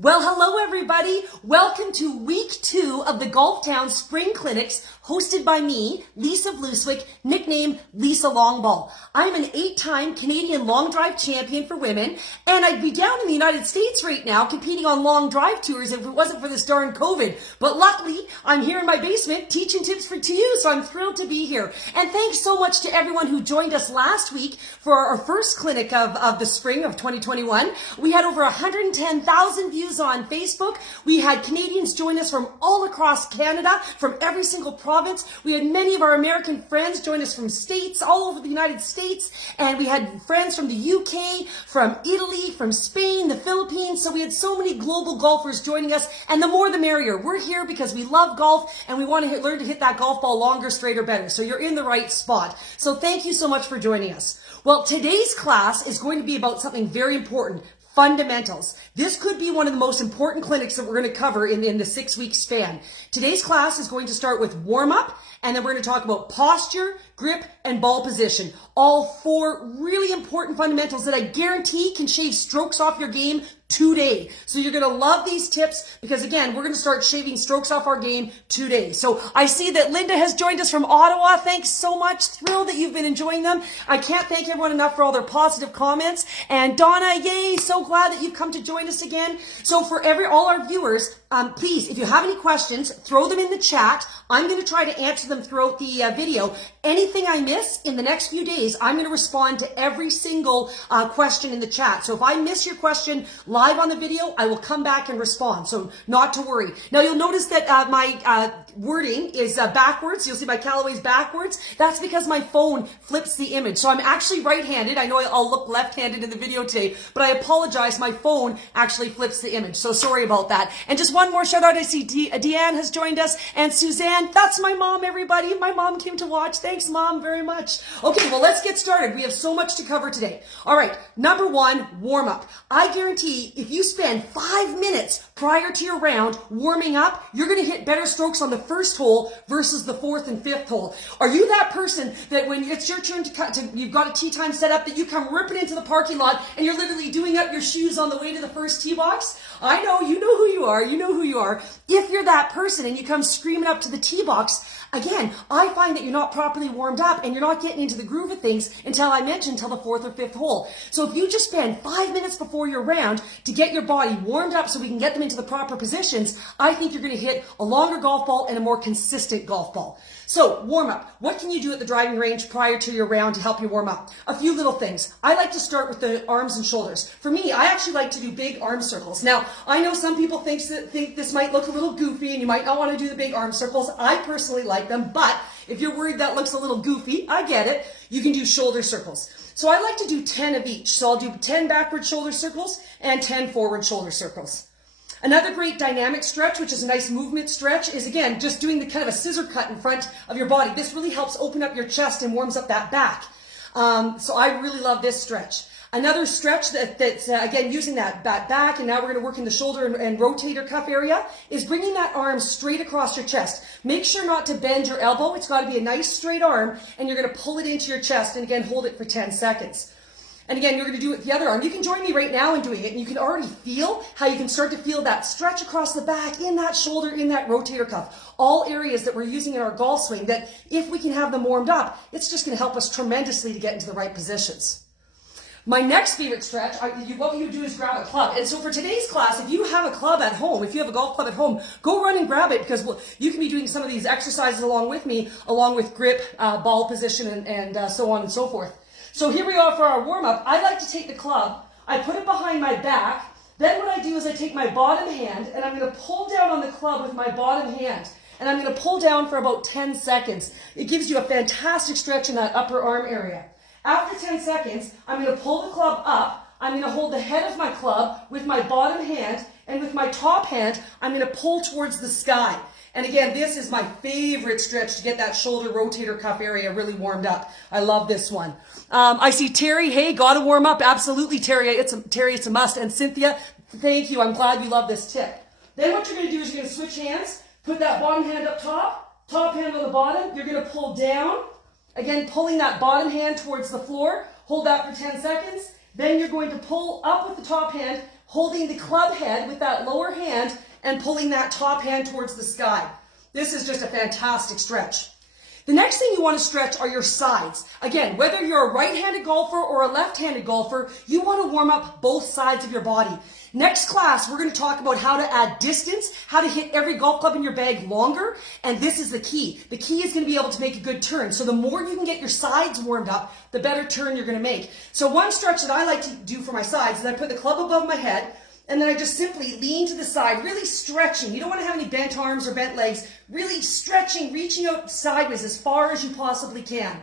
Well, hello everybody. Welcome to week 2 of the Golftown Spring Clinics hosted by me, Lisa Vluswick, nicknamed Lisa Longball. I'm an 8-time Canadian long drive champion for women, and I'd be down in the United States right now competing on long drive tours if it wasn't for this darn COVID. But luckily, I'm here in my basement teaching tips to you, so I'm thrilled to be here. And thanks so much to everyone who joined us last week for our first clinic of the spring of 2021. We had over 110,000 views on Facebook. We had Canadians join us from all across Canada, from every single province. We had many of our American friends join us from states all over the United States, and we had friends from the UK, from Italy, from Spain, the Philippines. So we had so many global golfers joining us, and the more the merrier. We're here because we love golf and we want to learn to hit that golf ball longer, straighter, better. So you're in the right spot. So thank you so much for joining us. Well, today's class is going to be about something very important. Fundamentals. This could be one of the most important clinics that we're going to cover in the 6-week span. Today's class is going to start with warm-up, and then we're going to talk about posture, grip, and ball position. All 4 really important fundamentals that I guarantee can shave strokes off your game today. So you're going to love these tips because, again, we're going to start shaving strokes off our game today. So I see that Linda has joined us from Ottawa. Thanks so much. Thrilled that you've been enjoying them. I can't thank everyone enough for all their positive comments. And Donna, yay, so glad that you've come to join us again. So for all our viewers, please, if you have any questions, throw them in the chat. I'm going to try to answer them throughout the video. Anything I miss in the next few days, I'm going to respond to every single question in the chat. So if I miss your question live on the video, I will come back and respond. So not to worry. Now you'll notice that my wording is backwards. You'll see my Callaway's backwards. That's because my phone flips the image. So I'm actually right-handed. I know I'll look left-handed in the video today, but I apologize. My phone actually flips the image. So sorry about that. And just one more shout out. I see Deanne has joined us, and Suzanne. That's my mom, everybody. My mom came to watch. Thanks, Mom, very much. Okay, well, let's get started. We have so much to cover today. All right, number 1, warm up. I guarantee if you spend 5 minutes prior to your round warming up, you're going to hit better strokes on the first hole versus the 4th and 5th hole. Are you that person that when it's your turn you've got a tee time set up, that you come ripping into the parking lot and you're literally doing up your shoes on the way to the first tee box? I know, you know who you are. You know who you are. If you're that person and you come screaming up to the tee box, again, I find that you're not properly warmed up and you're not getting into the groove of things until the 4th or 5th hole. So if you just spend 5 minutes before your round to get your body warmed up so we can get them into the proper positions, I think you're going to hit a longer golf ball and a more consistent golf ball. So, warm up. What can you do at the driving range prior to your round to help you warm up? A few little things. I like to start with the arms and shoulders. For me, I actually like to do big arm circles. Now, I know some people think this might look a little goofy and you might not want to do the big arm circles. I personally like them, but if you're worried that looks a little goofy, I get it. You can do shoulder circles. So I like to do 10 of each. So I'll do 10 backward shoulder circles and 10 forward shoulder circles. Another great dynamic stretch, which is a nice movement stretch, is again, just doing the kind of a scissor cut in front of your body. This really helps open up your chest and warms up that back. So I really love this stretch. Another stretch that's again, using that back, and now we're going to work in the shoulder and rotator cuff area, is bringing that arm straight across your chest. Make sure not to bend your elbow. It's got to be a nice straight arm, and you're going to pull it into your chest, and again, hold it for 10 seconds. And again, you're going to do it with the other arm. You can join me right now in doing it, and you can already feel how you can start to feel that stretch across the back, in that shoulder, in that rotator cuff. All areas that we're using in our golf swing that if we can have them warmed up, it's just going to help us tremendously to get into the right positions. My next favorite stretch, what you do is grab a club. And so for today's class, if you have a club at home, if you have a golf club at home, go run and grab it because you can be doing some of these exercises along with me, along with grip, ball position, and so on and so forth. So here we are for our warm-up. I like to take the club, I put it behind my back, then what I do is I take my bottom hand and I'm going to pull down on the club with my bottom hand. And I'm going to pull down for about 10 seconds. It gives you a fantastic stretch in that upper arm area. After 10 seconds, I'm going to pull the club up. I'm going to hold the head of my club with my bottom hand, and with my top hand, I'm going to pull towards the sky. And again, this is my favorite stretch to get that shoulder rotator cuff area really warmed up. I love this one. I see Terry. Hey, gotta warm up. Absolutely, Terry. It's a must. And Cynthia, thank you. I'm glad you love this tip. Then what you're going to do is you're going to switch hands. Put that bottom hand up top hand on the bottom. You're going to pull down. Again, pulling that bottom hand towards the floor. Hold that for 10 seconds. Then you're going to pull up with the top hand, holding the club head with that lower hand and pulling that top hand towards the sky. This is just a fantastic stretch. The next thing you want to stretch are your sides. Again, whether you're a right-handed golfer or a left-handed golfer, you want to warm up both sides of your body. Next class, we're going to talk about how to add distance, how to hit every golf club in your bag longer, and this is the key. The key is going to be able to make a good turn. So the more you can get your sides warmed up, the better turn you're going to make. So one stretch that I like to do for my sides is I put the club above my head, and then I just simply lean to the side, really stretching. You don't want to have any bent arms or bent legs. Really stretching, reaching out sideways as far as you possibly can.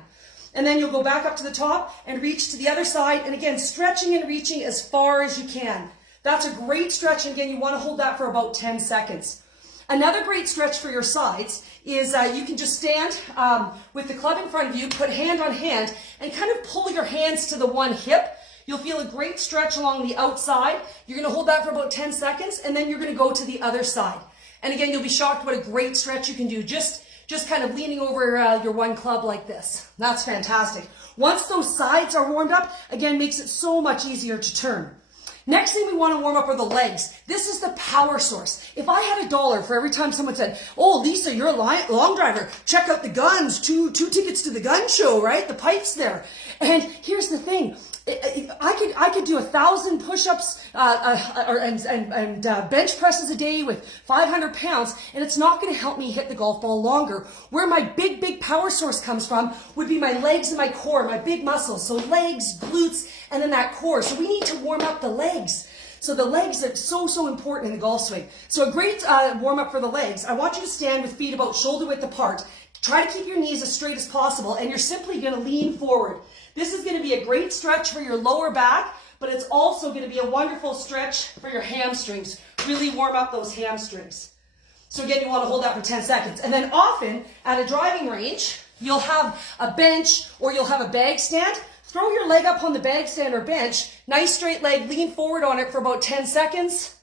And then you'll go back up to the top and reach to the other side. And again, stretching and reaching as far as you can. That's a great stretch. And again, you want to hold that for about 10 seconds. Another great stretch for your sides is you can just stand with the club in front of you, put hand on hand, and kind of pull your hands to the one hip. You'll feel a great stretch along the outside. You're going to hold that for about 10 seconds, and then you're going to go to the other side. And again, you'll be shocked what a great stretch you can do. Just kind of leaning over your one club like this. That's fantastic. Once those sides are warmed up, again, makes it so much easier to turn. Next thing we want to warm up are the legs. This is the power source. If I had $1 for every time someone said, "Oh, Lisa, you're a long driver. Check out the guns. Two tickets to the gun show, right? The pipe's there." And here's the thing. I could do 1,000 push-ups and bench presses a day with 500 pounds, and it's not going to help me hit the golf ball longer. Where my big power source comes from would be my legs and my core, my big muscles. So legs, glutes, and then that core. So we need to warm up the legs. So the legs are so important in the golf swing. So a great warm-up for the legs. I want you to stand with feet about shoulder width apart. Try to keep your knees as straight as possible, and you're simply going to lean forward. This is going to be a great stretch for your lower back, but it's also going to be a wonderful stretch for your hamstrings. Really warm up those hamstrings. So again, you want to hold that for 10 seconds. And then often at a driving range, you'll have a bench or you'll have a bag stand. Throw your leg up on the bag stand or bench. Nice straight leg, lean forward on it for about 10 seconds.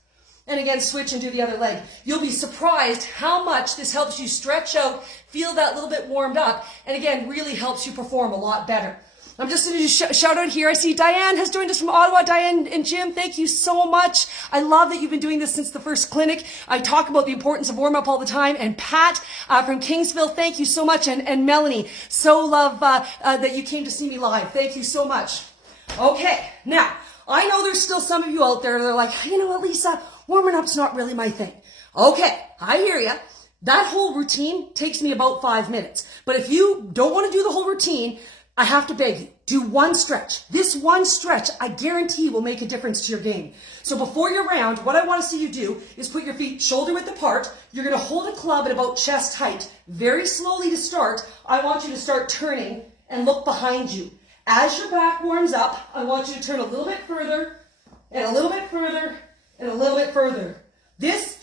And again, switch and do the other leg. You'll be surprised how much this helps you stretch out, feel that little bit warmed up, and again, really helps you perform a lot better. I'm just going to shout out here. I see Diane has joined us from Ottawa. Diane and Jim, thank you so much. I love that you've been doing this since the first clinic. I talk about the importance of warm-up all the time. And Pat from Kingsville, thank you so much. And Melanie, so love that you came to see me live. Thank you so much. Okay, now, I know there's still some of you out there that are like, you know what, Lisa, warming up's not really my thing. Okay, I hear you. That whole routine takes me about 5 minutes. But if you don't want to do the whole routine, I have to beg you, do one stretch. This one stretch, I guarantee, will make a difference to your game. So before your round, what I want to see you do is put your feet shoulder width apart. You're going to hold a club at about chest height. Very slowly to start, I want you to start turning and look behind you. As your back warms up, I want you to turn a little bit further, and a little bit further, and a little bit further. This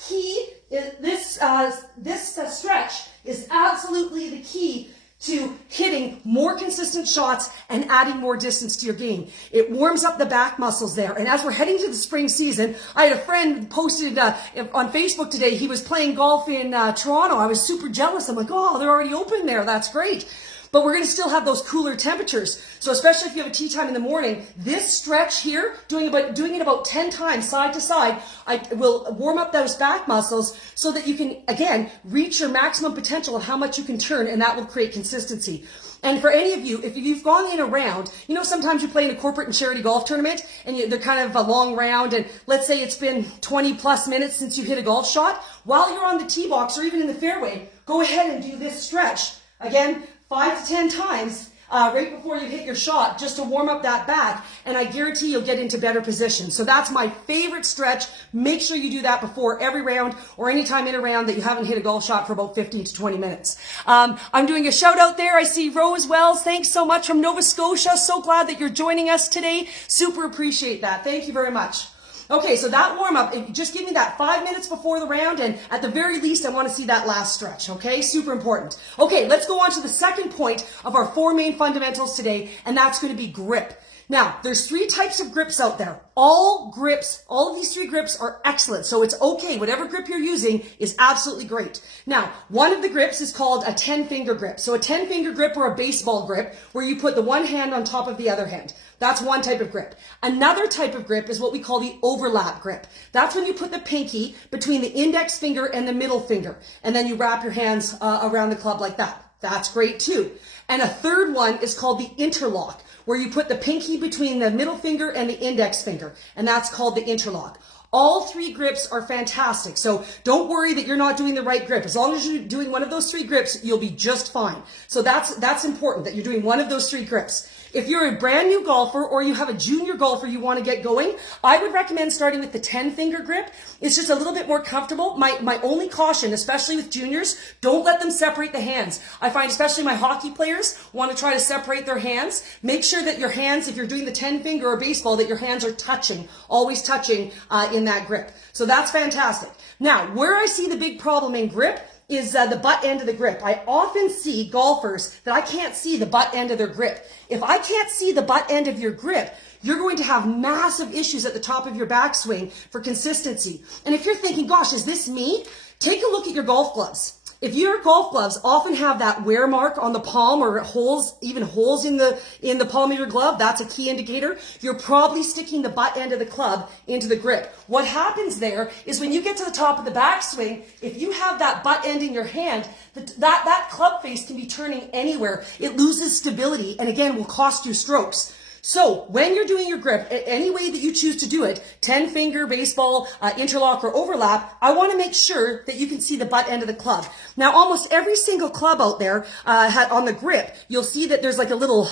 stretch is absolutely the key to hitting more consistent shots and adding more distance to your game. It warms up the back muscles there. And as we're heading to the spring season, I had a friend posted on Facebook today, he was playing golf in Toronto. I was super jealous. I'm like, oh, they're already open there. That's great. But we're going to still have those cooler temperatures. So especially if you have a tee time in the morning, this stretch here, doing it about 10 times side to side, I will warm up those back muscles so that you can, again, reach your maximum potential of how much you can turn, and that will create consistency. And for any of you, if you've gone in a round, you know, sometimes you play in a corporate and charity golf tournament and they're kind of a long round, and let's say it's been 20 plus minutes since you hit a golf shot. While you're on the tee box or even in the fairway, go ahead and do this stretch. Again, 5 to 10 times right before you hit your shot, just to warm up that back, and I guarantee you'll get into better position. So that's my favorite stretch. Make sure you do that before every round or any time in a round that you haven't hit a golf shot for about 15 to 20 minutes. I'm doing a shout out there. I see Rose Wells. Thanks so much from Nova Scotia. So glad that you're joining us today. Super appreciate that. Thank you very much. Okay, so that warm-up, just give me that 5 minutes before the round, and at the very least, I want to see that last stretch, okay? Super important. Okay, let's go on to the second point of our 4 main fundamentals today, and that's going to be grip. Now, there's 3 types of grips out there. All of these 3 grips are excellent. So it's okay. Whatever grip you're using is absolutely great. Now, one of the grips is called a 10-finger grip. So a 10-finger grip or a baseball grip where you put the one hand on top of the other hand. That's one type of grip. Another type of grip is what we call the overlap grip. That's when you put the pinky between the index finger and the middle finger. And then you wrap your hands around the club like that. That's great too. And a third one is called the interlock, where you put the pinky between the middle finger and the index finger. And that's called the interlock. All 3 grips are fantastic. So don't worry that you're not doing the right grip. As long as you're doing one of those 3 grips, you'll be just fine. So that's important that you're doing one of those 3 grips. If you're a brand new golfer or you have a junior golfer you want to get going, I would recommend starting with the 10-finger grip. It's just a little bit more comfortable. My only caution, especially with juniors, don't let them separate the hands. I find especially my hockey players want to try to separate their hands. Make sure that your hands, if you're doing the 10-finger or baseball, that your hands are touching, always touching in that grip. So that's fantastic. Now, where I see the big problem in grip is the butt end of the grip. I often see golfers that I can't see the butt end of their grip. If I can't see the butt end of your grip, you're going to have massive issues at the top of your backswing for consistency. And if you're thinking, gosh, is this me? Take a look at your golf gloves. If your golf gloves often have that wear mark on the palm or holes, even holes in the palm of your glove, that's a key indicator. You're probably sticking the butt end of the club into the grip. What happens there is when you get to the top of the backswing, if you have that butt end in your hand, that club face can be turning anywhere. It loses stability and again will cost you strokes. So when you're doing your grip, any way that you choose to do it, 10-finger, baseball, interlock, or overlap, I want to make sure that you can see the butt end of the club. Now, almost every single club out there on the grip, you'll see that there's like a little,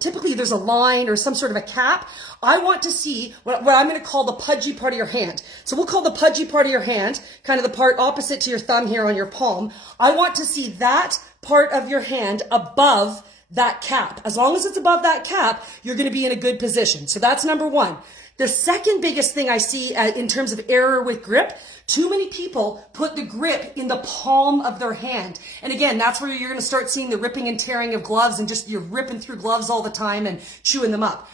typically there's a line or some sort of a cap. I want to see what I'm going to call the pudgy part of your hand. So we'll call the pudgy part of your hand, kind of the part opposite to your thumb here on your palm. I want to see that part of your hand above that cap. As long as it's above that cap, you're going to be in a good position. So that's number 1. The second biggest thing I see in terms of error with grip, too many people put the grip in the palm of their hand. And again, that's where you're going to start seeing the ripping and tearing of gloves and just you're ripping through gloves all the time and chewing them up.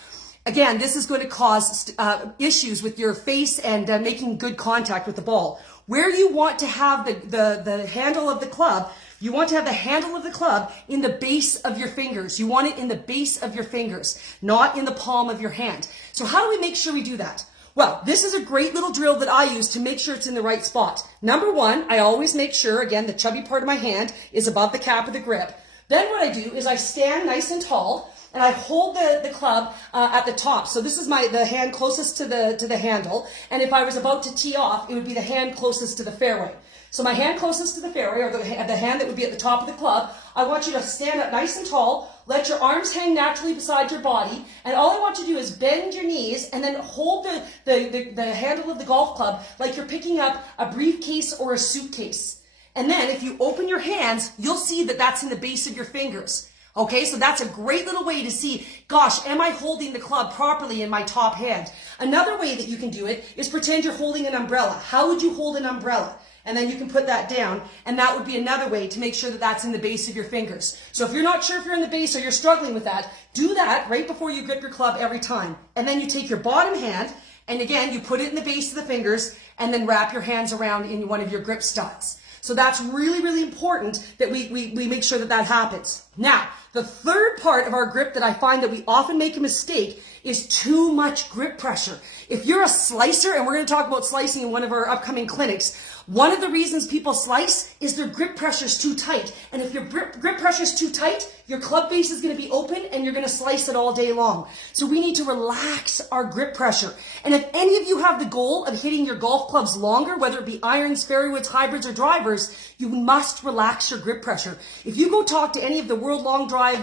Again, this is going to cause issues with your face and making good contact with the ball. Where you want to have the handle of the club, you want to have the handle of the club in the base of your fingers. You want it in the base of your fingers, not in the palm of your hand. So how do we make sure we do that? Well, this is a great little drill that I use to make sure it's in the right spot. Number 1, I always make sure, again, the chubby part of my hand is above the cap of the grip. Then what I do is I stand nice and tall and I hold the club at the top. So this is the hand closest to the handle. And if I was about to tee off, it would be the hand closest to the fairway. So my hand closest to the fairway, or the hand that would be at the top of the club, I want you to stand up nice and tall, let your arms hang naturally beside your body, and all I want you to do is bend your knees and then hold the handle of the golf club like you're picking up a briefcase or a suitcase. And then if you open your hands, you'll see that that's in the base of your fingers. Okay, so that's a great little way to see, gosh, am I holding the club properly in my top hand? Another way that you can do it is pretend you're holding an umbrella. How would you hold an umbrella? And then you can put that down, and that would be another way to make sure that that's in the base of your fingers. So if you're not sure if you're in the base or you're struggling with that, do that right before you grip your club every time. And then you take your bottom hand, and again, you put it in the base of the fingers, and then wrap your hands around in one of your grip studs. So that's really, really important that we make sure that that happens. Now, the third part of our grip that I find that we often make a mistake is too much grip pressure. If you're a slicer, and we're going to talk about slicing in one of our upcoming clinics, one of the reasons people slice is their grip pressure is too tight. And if your grip pressure is too tight, your club face is going to be open and you're going to slice it all day long. So we need to relax our grip pressure. And if any of you have the goal of hitting your golf clubs longer, whether it be irons, fairways, hybrids, or drivers, you must relax your grip pressure. If you go talk to any of the World Long Drive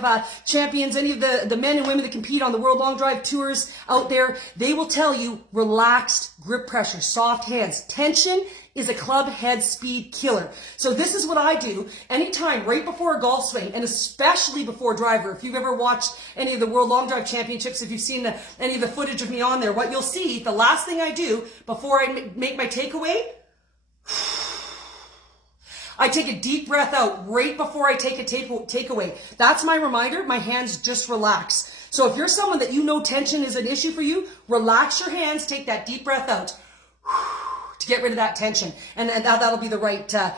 champions, any of the men and women that compete on the World Long Drive tours out there, they will tell you relaxed grip pressure, soft hands. Tension is a club head speed killer. So this is what I do anytime right before a golf swing, and especially before driver. If you've ever watched any of the World Long Drive Championships, if you've seen any of the footage of me on there, what you'll see, the last thing I do before I make my takeaway, I take a deep breath out right before I take a takeaway. That's my reminder. My hands just relax. So if you're someone that you know tension is an issue for you, relax your hands, take that deep breath out to get rid of that tension, and that'll be the way to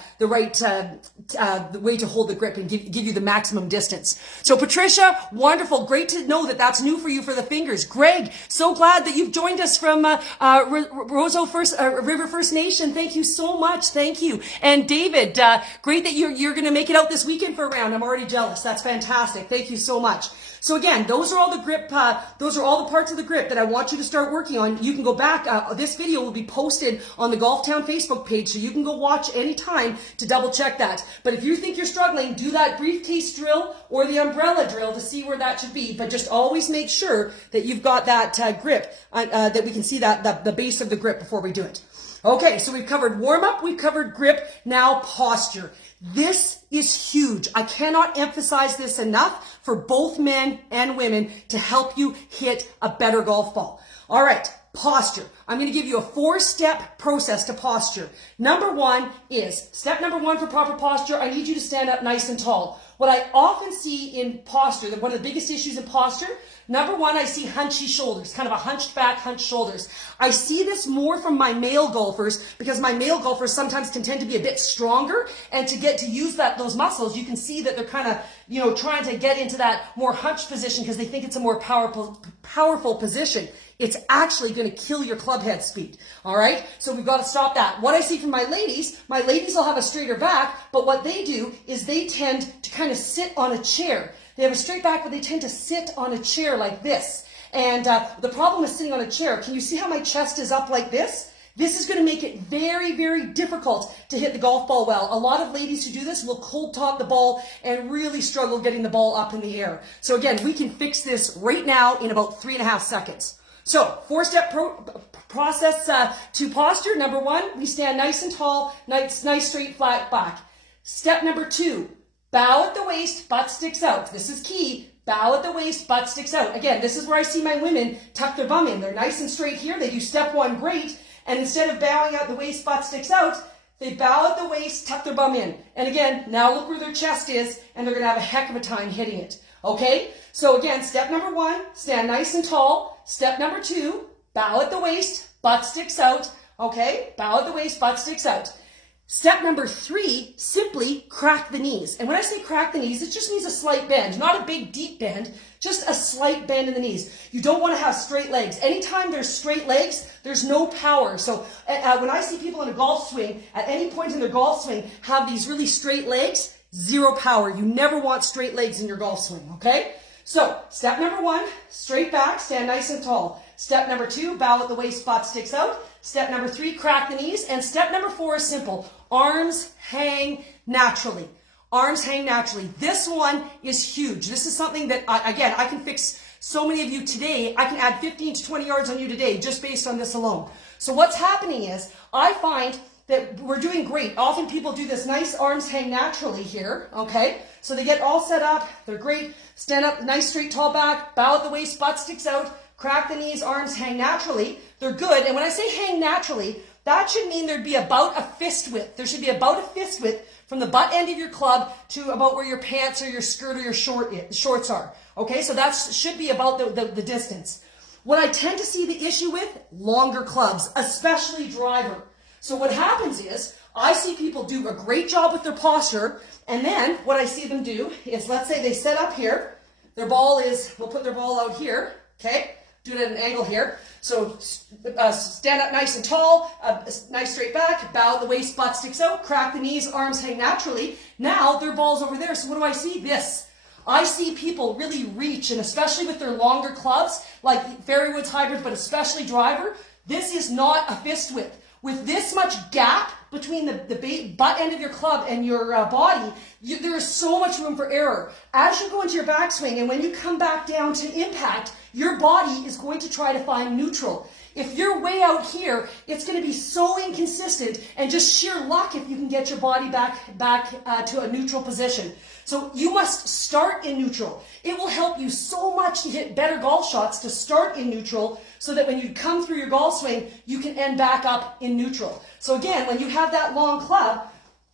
hold the grip and give you the maximum distance. So Patricia, wonderful, great to know that that's new for you for the fingers. Greg, so glad that you've joined us from River First Nation. Thank you so much, thank you. And David, great that you're going to make it out this weekend for a round. I'm already jealous. That's fantastic. Thank you so much. So again, those are all the grip, those are all the parts of the grip that I want you to start working on. You can go back, this video will be posted on the Golf Town Facebook page, so you can go watch anytime to double check that. But if you think you're struggling, do that briefcase drill or the umbrella drill to see where that should be. But just always make sure that you've got that grip, that we can see that the base of the grip before we do it. Okay, so we've covered warm up, we've covered grip, now posture. This is huge. I cannot emphasize this enough for both men and women to help you hit a better golf ball. All right, posture. I'm going to give you a 4-step process to posture. Step number one for proper posture, I need you to stand up nice and tall. What I often see in posture, one of the biggest issues in posture, number one, I see hunchy shoulders, kind of a hunched back, hunched shoulders. I see this more from my male golfers because my male golfers sometimes can tend to be a bit stronger, and to get to use those muscles, you can see that they're kind of, trying to get into that more hunched position because they think it's a more powerful position. It's actually going to kill your club head speed. All right. So we've got to stop that. What I see from my ladies will have a straighter back, but what they do is they tend to kind of sit on a chair. They have a straight back, but they tend to sit on a chair like this. And the problem with sitting on a chair, can you see how my chest is up like this? This is going to make it very, very difficult to hit the golf ball well. A lot of ladies who do this will cold top the ball and really struggle getting the ball up in the air. So again, we can fix this right now in about 3.5 seconds. So 4-step process to posture. Number one, we stand nice and tall, nice straight flat back. Step number 2, bow at the waist, butt sticks out. This is key. Bow at the waist, butt sticks out. Again, this is where I see my women tuck their bum in. They're nice and straight here. They do step 1 great. And instead of bowing at the waist, butt sticks out, they bow at the waist, tuck their bum in. And again, now look where their chest is, and they're going to have a heck of a time hitting it. Okay? So again, step number 1, stand nice and tall. Step number 2, bow at the waist, butt sticks out. Okay? Bow at the waist, butt sticks out. Step number 3, simply crack the knees. And when I say crack the knees, it just means a slight bend, not a big deep bend, just a slight bend in the knees. You don't want to have straight legs. Anytime there's straight legs, there's no power. So when I see people in a golf swing, at any point in their golf swing, have these really straight legs, 0 power. You never want straight legs in your golf swing, okay? So step number 1, straight back, stand nice and tall. Step number 2, bow at the waist, butt sticks out. Step number 3, crack the knees. And step number 4 is simple. Arms hang naturally. Arms hang naturally. This one is huge. This is something that, again, I can fix so many of you today. I can add 15 to 20 yards on you today just based on this alone. So what's happening is I find that we're doing great. Often people do this nice arms hang naturally here, okay? So they get all set up. They're great. Stand up, nice straight tall back, bow at the waist, butt sticks out, crack the knees, arms hang naturally. They're good. And when I say hang naturally, that should mean there'd be about a fist width. There should be about a fist width from the butt end of your club to about where your pants or your skirt or your shorts are. Okay, so that should be about the distance. What I tend to see the issue with, longer clubs, especially driver. So what happens is, I see people do a great job with their posture, and then what I see them do is, let's say they set up here, their ball is, we'll put their ball out here, okay? Do it at an angle here. So stand up nice and tall, nice straight back, bow the waist, butt sticks out, crack the knees, arms hang naturally. Now their ball's over there, so what do I see? This. I see people really reach, and especially with their longer clubs, like Fairwoods Hybrid, but especially driver, this is not a fist width. With this much gap between the butt end of your club and your body, there is so much room for error. As you go into your backswing, and when you come back down to impact, your body is going to try to find neutral. If you're way out here, it's going to be so inconsistent, and just sheer luck if you can get your body back to a neutral position. So you must start in neutral. It will help you so much to hit better golf shots to start in neutral, so that when you come through your golf swing, you can end back up in neutral. So again, when you have that long club,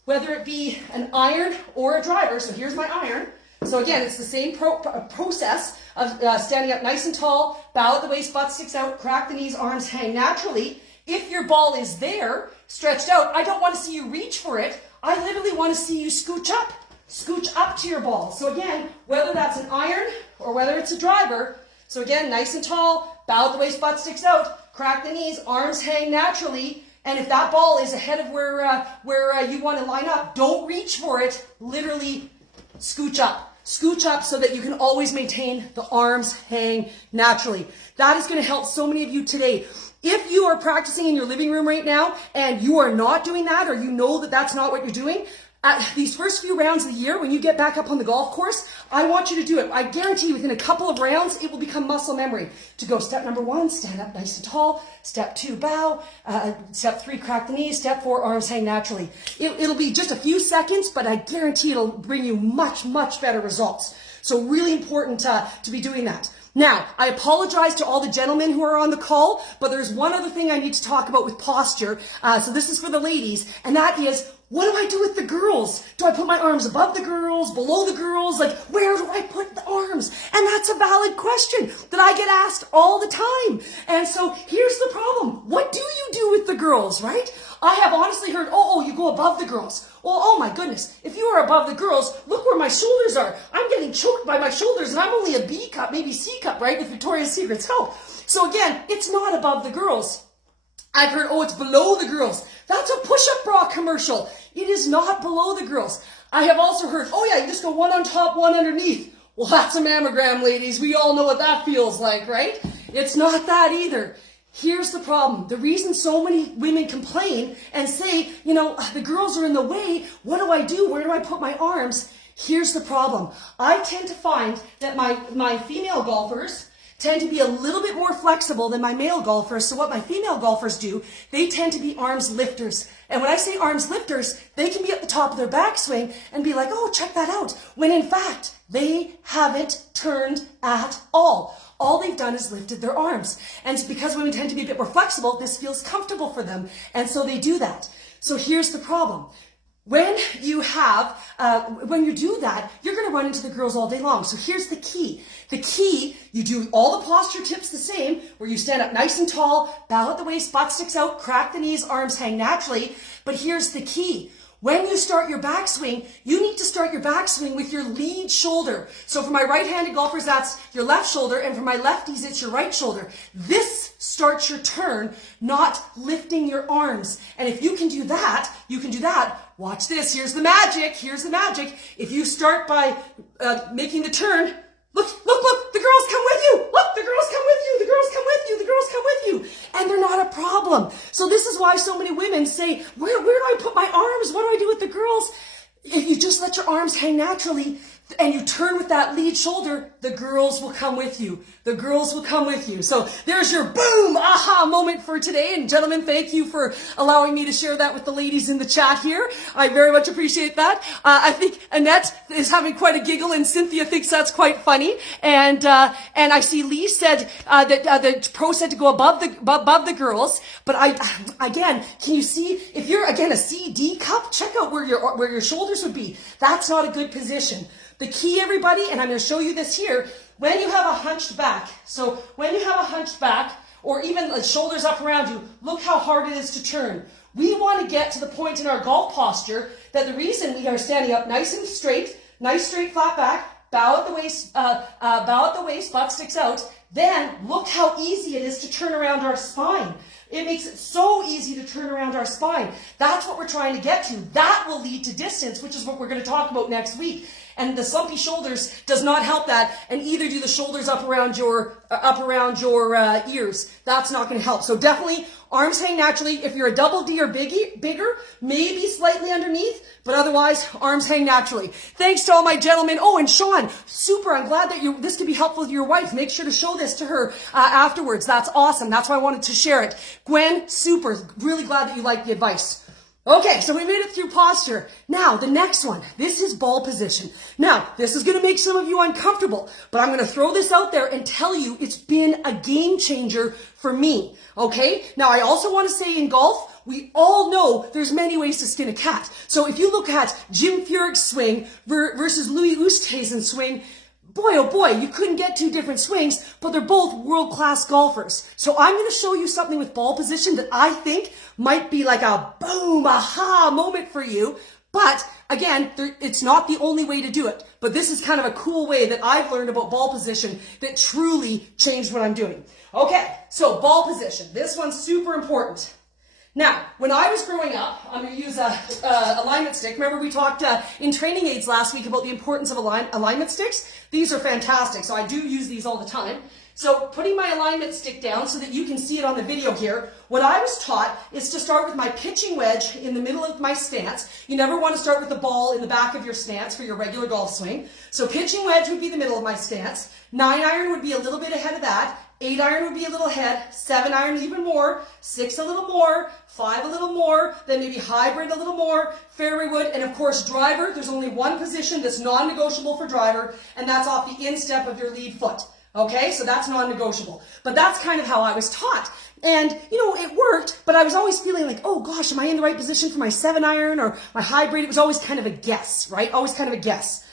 whether it be an iron or a driver, so here's my iron, So again, it's the same process of standing up nice and tall, bow at the waist, butt sticks out, crack the knees, arms hang naturally. If your ball is there, stretched out, I don't want to see you reach for it. I literally want to see you scooch up to your ball. So again, whether that's an iron or whether it's a driver, so again, nice and tall, bow at the waist, butt sticks out, crack the knees, arms hang naturally. And if that ball is ahead of where you want to line up, don't reach for it. Literally scooch up. Scooch up so that you can always maintain the arms hang naturally. That is going to help so many of you today. If you are practicing in your living room right now and you are not doing that, or you know that that's not what you're doing, these first few rounds of the year, when you get back up on the golf course, I want you to do it. I guarantee within a couple of rounds, it will become muscle memory to go step number 1, stand up nice and tall. Step 2, bow. Step 3, crack the knees. Step 4, arms hang naturally. It'll be just a few seconds, but I guarantee it'll bring you much, much better results. So really important to be doing that. Now, I apologize to all the gentlemen who are on the call, but there's one other thing I need to talk about with posture. So this is for the ladies, and that is, what do I do with the girls? Do I put my arms above the girls, below the girls? Like, where do I put the arms? And that's a valid question that I get asked all the time. And so here's the problem. What do you do with the girls, right? I have honestly heard, you go above the girls. Well, oh my goodness, if you are above the girls, look where my shoulders are. I'm getting choked by my shoulders, and I'm only a B cup, maybe C cup, right, with Victoria's Secret's help. So again, it's not above the girls. I've heard, it's below the girls. That's a push-up bra commercial. It is not below the girls. I have also heard, you just go one on top, one underneath. Well, that's a mammogram, ladies. We all know what that feels like, right? It's not that either. Here's the problem. The reason so many women complain and say, the girls are in the way. What do I do? Where do I put my arms? Here's the problem. I tend to find that my female golfers tend to be a little bit more flexible than my male golfers. So what my female golfers do, they tend to be arms lifters. And when I say arms lifters, they can be at the top of their backswing and be like, check that out. When in fact, they haven't turned at all. All they've done is lifted their arms. And because women tend to be a bit more flexible, this feels comfortable for them. And so they do that. So here's the problem. When you do that, you're going to run into the girls all day long. So here's the key. The key, you do all the posture tips the same, where you stand up nice and tall, bow at the waist, butt sticks out, crack the knees, arms hang naturally. But here's the key. When you start your backswing, you need to start your backswing with your lead shoulder. So for my right-handed golfers, that's your left shoulder, and for my lefties, it's your right shoulder. This starts your turn, not lifting your arms. And if you can do that, Watch this. Here's the magic. If you start by making the turn, look, the girls come with you. Look, the girls come with you. And they're not a problem. So this is why so many women say, where do I put my arms? What do I do with the girls? If you just let your arms hang naturally and you turn with that lead shoulder, the girls will come with you. So there's your boom, aha moment for today. And gentlemen, thank you for allowing me to share that with the ladies in the chat here. I very much appreciate that. I think Annette is having quite a giggle, and Cynthia thinks that's quite funny. And I see Lee said that the pro said to go above the girls. But again, can you see, if you're again a C, D cup, check out where your shoulders would be. That's not a good position. The key, everybody, and I'm going to show you this here, when you have a hunched back, or even the shoulders up around you, look how hard it is to turn. We want to get to the point in our golf posture that the reason we are standing up nice and straight, nice straight flat back, bow at the waist, butt sticks out, then look how easy it is to turn around our spine. It makes it so easy to turn around our spine. That's what we're trying to get to. That will lead to distance, which is what we're going to talk about next week. And the slumpy shoulders does not help that. And either do the shoulders up around your ears. That's not going to help. So definitely arms hang naturally. If you're a double D or bigger, maybe slightly underneath, but otherwise arms hang naturally. Thanks to all my gentlemen. Oh, and Sean, super. I'm glad that this could be helpful to your wife. Make sure to show this to her afterwards. That's awesome. That's why I wanted to share it. Gwen, super. Really glad that you liked the advice. Okay, so we made it through posture. Now, the next one. This is ball position. Now, this is going to make some of you uncomfortable, but I'm going to throw this out there and tell you it's been a game changer for me. Okay? Now, I also want to say in golf, we all know there's many ways to skin a cat. So if you look at Jim Furyk's swing versus Louis Oosthuizen's swing, boy, oh boy, you couldn't get two different swings, but they're both world-class golfers. So I'm going to show you something with ball position that I think might be like a boom, aha moment for you. But again, it's not the only way to do it. But this is kind of a cool way that I've learned about ball position that truly changed what I'm doing. Okay, so ball position. This one's super important. Now, when I was growing up, I'm going to use a alignment stick. Remember we talked in training aids last week about the importance of alignment sticks? These are fantastic, so I do use these all the time. So putting my alignment stick down so that you can see it on the video here, what I was taught is to start with my pitching wedge in the middle of my stance. You never want to start with the ball in the back of your stance for your regular golf swing. So pitching wedge would be the middle of my stance. 9-iron would be a little bit ahead of that. 8-iron would be a little ahead, 7-iron even more, 6 a little more, 5 a little more, then maybe hybrid a little more, fairway wood, and of course driver. There's only one position that's non-negotiable for driver, and that's off the instep of your lead foot. Okay, so that's non-negotiable. But that's kind of how I was taught. And, you know, it worked, but I was always feeling like, oh gosh, am I in the right position for my 7-iron or my hybrid? It was always kind of a guess, right? Always kind of a guess.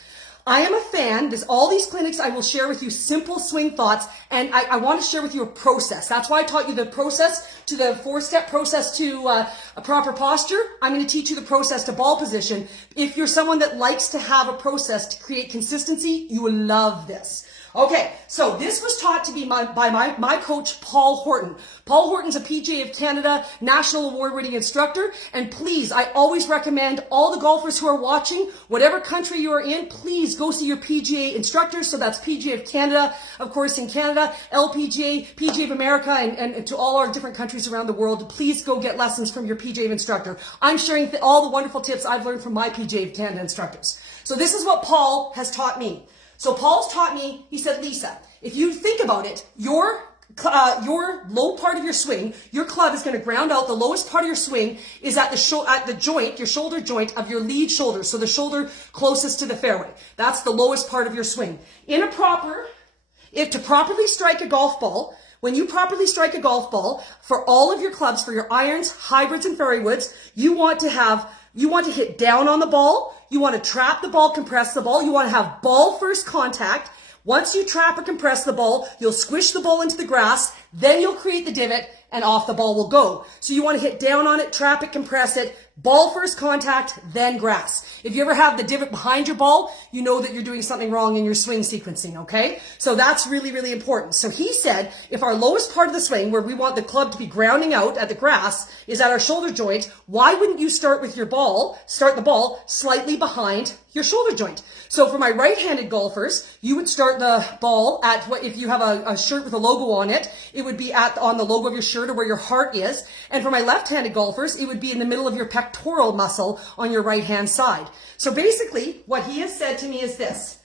I am a fan. All these clinics, I will share with you simple swing thoughts, and I want to share with you a process. That's why I taught you the process to the 4-step process to a proper posture. I'm going to teach you the process to ball position. If you're someone that likes to have a process to create consistency, you will love this. Okay, so this was taught to me by my coach, Paul Horton. Paul Horton's a PGA of Canada National Award-winning instructor, and please, I always recommend all the golfers who are watching, whatever country you are in, please go see your PGA instructors. So that's PGA of Canada, of course, in Canada, LPGA, PGA of America, and to all our different countries around the world, please go get lessons from your PGA instructor. I'm sharing all the wonderful tips I've learned from my PGA of Canada instructors. So this is what Paul has taught me. So Paul's taught me, he said, Lisa, if you think about it, your low part of your swing, your club is going to ground out. The lowest part of your swing is at the joint, your shoulder joint of your lead shoulder. So the shoulder closest to the fairway. That's the lowest part of your swing. To properly strike a golf ball, when you properly strike a golf ball, for all of your clubs, for your irons, hybrids, and fairway woods, you want to hit down on the ball. You want to trap the ball, compress the ball. You want to have ball first contact. Once you trap or compress the ball, you'll squish the ball into the grass. Then you'll create the divot and off the ball will go. So you want to hit down on it, trap it, compress it, ball first contact, then grass. If you ever have the divot behind your ball, you know that you're doing something wrong in your swing sequencing, okay? So that's really, really important. So he said, if our lowest part of the swing, where we want the club to be grounding out at the grass, is at our shoulder joint, why wouldn't you start the ball slightly behind your shoulder joint? So for my right-handed golfers, you would start the ball at, if you have a shirt with a logo on it, it would be on the logo of your shirt or where your heart is. And for my left-handed golfers, it would be in the middle of your pectoral muscle on your right-hand side. So basically, what he has said to me is this.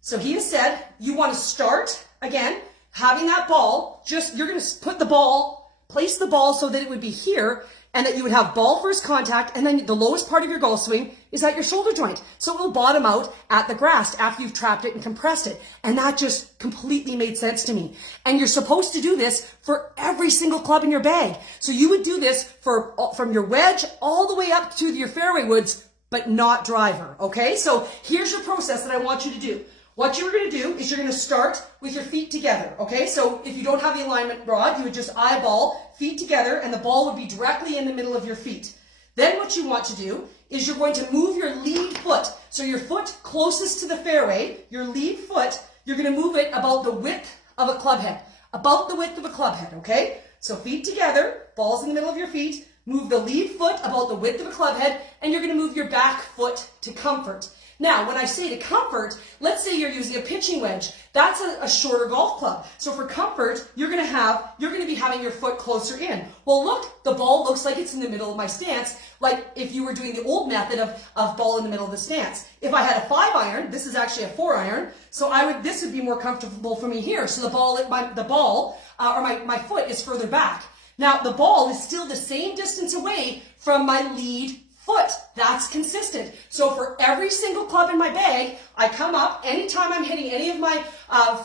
So he has said, you want to start, again, having that ball, you're going to place the ball so that it would be here, and that you would have ball first contact, and then the lowest part of your golf swing is at your shoulder joint. So it will bottom out at the grass after you've trapped it and compressed it. And that just completely made sense to me. And you're supposed to do this for every single club in your bag. So you would do this from your wedge all the way up to your fairway woods, but not driver, okay? So here's your process that I want you to do. What you're going to do is you're going to start with your feet together, okay? So if you don't have the alignment rod, you would just eyeball feet together and the ball would be directly in the middle of your feet. Then what you want to do is you're going to move your lead foot. So your foot closest to the fairway, your lead foot, you're going to move it about the width of a club head. About the width of a club head, okay? So feet together, balls in the middle of your feet, move the lead foot about the width of a club head, and you're going to move your back foot to comfort. Now, when I say to comfort, let's say you're using a pitching wedge. That's a shorter golf club. So for comfort, you're going to be having your foot closer in. Well, look, the ball looks like it's in the middle of my stance, like if you were doing the old method of ball in the middle of the stance. If I had a 5-iron, this is actually a 4-iron, so this would be more comfortable for me here. So my foot is further back. Now, the ball is still the same distance away from my lead foot. That's consistent. So for every single club in my bag, I come up anytime I'm hitting any of my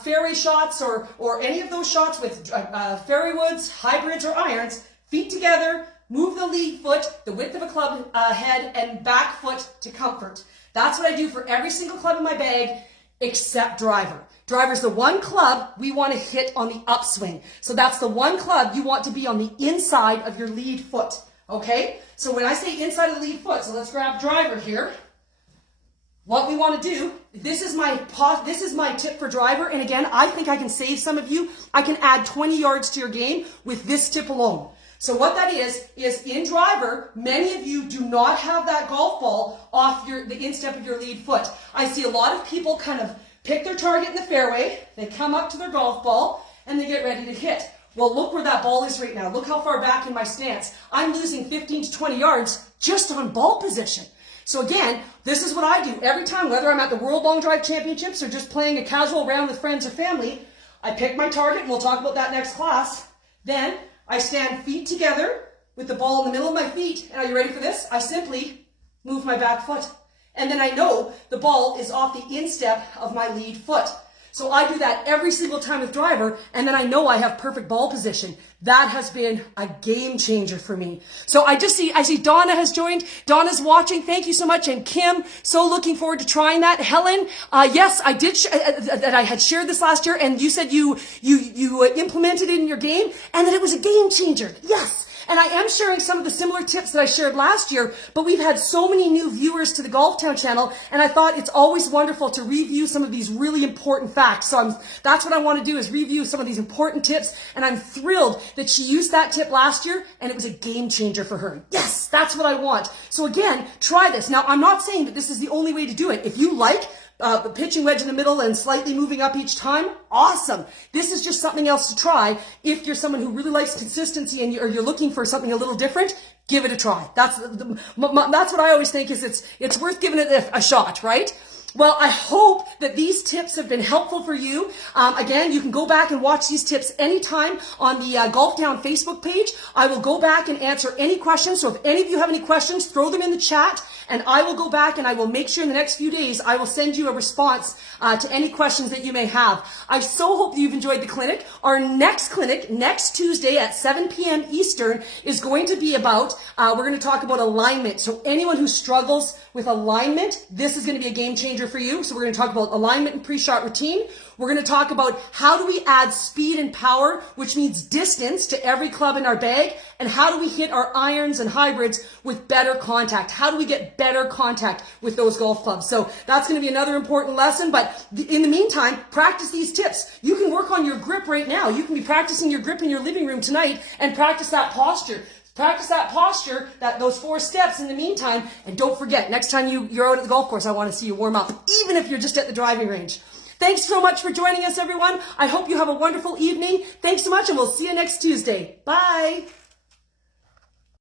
fairway shots or any of those shots with fairway woods, hybrids, or irons, feet together, move the lead foot the width of a club head, and back foot to comfort. That's what I do for every single club in my bag except driver. Driver's the one club we want to hit on the upswing. So that's the one club you want to be on the inside of your lead foot. Okay? So when I say inside of the lead foot, so let's grab driver here. What we want to do, this is my tip for driver. And again, I think I can save some of you. I can add 20 yards to your game with this tip alone. So what that is in driver, many of you do not have that golf ball off the instep of your lead foot. I see a lot of people kind of pick their target in the fairway, they come up to their golf ball, and they get ready to hit. Well, look where that ball is right now. Look how far back in my stance. I'm losing 15 to 20 yards just on ball position. So again, this is what I do every time, whether I'm at the World Long Drive Championships or just playing a casual round with friends or family. I pick my target, and we'll talk about that next class. Then I stand feet together with the ball in the middle of my feet. And are you ready for this? I simply move my back foot. And then I know the ball is off the instep of my lead foot. So I do that every single time with driver, and then I know I have perfect ball position. That has been a game changer for me. So I see Donna has joined. Donna's watching. Thank you so much. And Kim, so looking forward to trying that. Helen, yes, I did, that I had shared this last year, and you said you implemented it in your game, and that it was a game changer. Yes. And I am sharing some of the similar tips that I shared last year, but we've had so many new viewers to the Golf Town channel, and I thought it's always wonderful to review some of these really important facts. So that's what I want to do, is review some of these important tips, and I'm thrilled that she used that tip last year, and it was a game changer for her. Yes, that's what I want. So again, try this. Now, I'm not saying that this is the only way to do it. If you like the pitching wedge in the middle and slightly moving up each time, awesome. This is just something else to try. If you're someone who really likes consistency and you're looking for something a little different, give it a try. That's what I always think, is it's worth giving it a shot, right? Well, I hope that these tips have been helpful for you. Again, you can go back and watch these tips anytime on the Golf Town Facebook page. I will go back and answer any questions. So if any of you have any questions, throw them in the chat, and I will go back and I will make sure in the next few days I will send you a response to any questions that you may have. I so hope that you've enjoyed the clinic. Our next clinic, next Tuesday at 7 p.m. Eastern, is going to be about, we're going to talk about alignment. So anyone who struggles with alignment, this is going to be a game changer for you. So we're going to talk about alignment and pre-shot routine. We're going to talk about how do we add speed and power, which means distance, to every club in our bag, and how do we hit our irons and hybrids with better contact? How do we get better contact with those golf clubs? So that's going to be another important lesson, but in the meantime, practice these tips. You can work on your grip right now. You can be practicing your grip in your living room tonight and practice that posture. Practice that posture, those 4 steps in the meantime, and don't forget, next time you're out at the golf course, I want to see you warm up, even if you're just at the driving range. Thanks so much for joining us, everyone. I hope you have a wonderful evening. Thanks so much, and we'll see you next Tuesday. Bye.